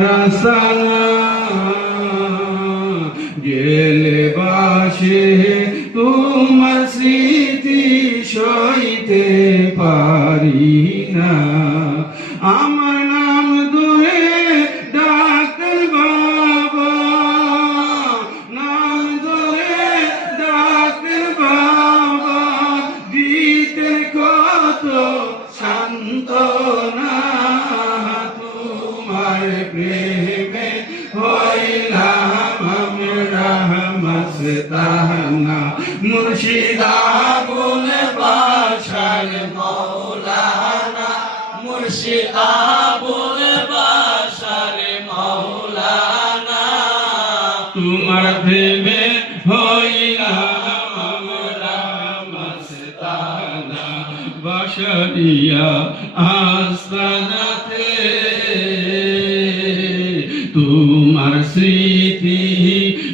রাসানা গেলে বাসে তোমার স্মৃতি সইতে পারি না। আমার নাম ধরে ডাক্তার বাবা, নাম ধরে ডাক্তার বাবা দিতে কত শান্তনা তোমার মস্তানা মুর্শিদা বলে বাসার মৌলানা মুর্শিদাবুল বাসার মৌলানা। তোমার প্রেমে আস্তানাতে। তোমার স্মৃতি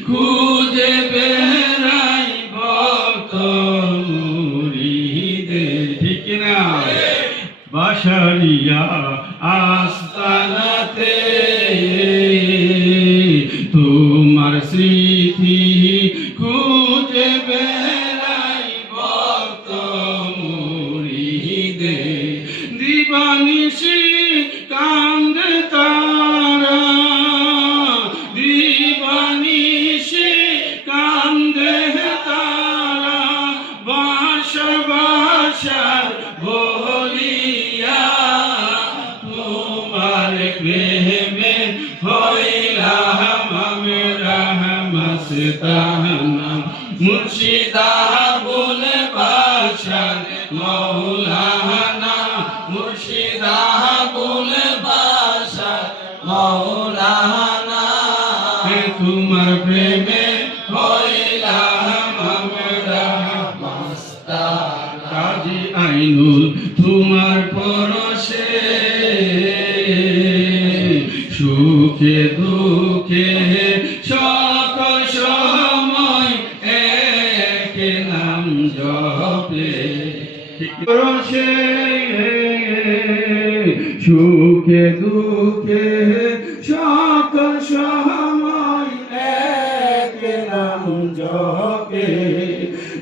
খুঁজে বাসারিয়া আস্তানাতে তোমার স্মৃতি খুঁজে বেড়াই ভক্ত মুরিদে দিবানিশি কান্দে বাসা মস্তানা মুর্শিদা বলে বাসার মৌলানা। মুর্শিদা বলে বাসার মৌলানা। তোমার প্রেমে তোমার পরশে। সুখে দুঃখে সকল নাম জপে। পরশে সুখে দুঃখে সকল সময় এক নাম জপে।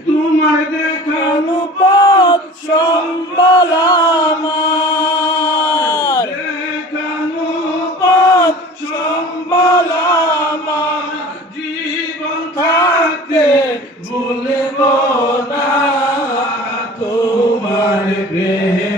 তোমার দেখানো পথ সম্বল ভুলব না তোমার প্রেমে।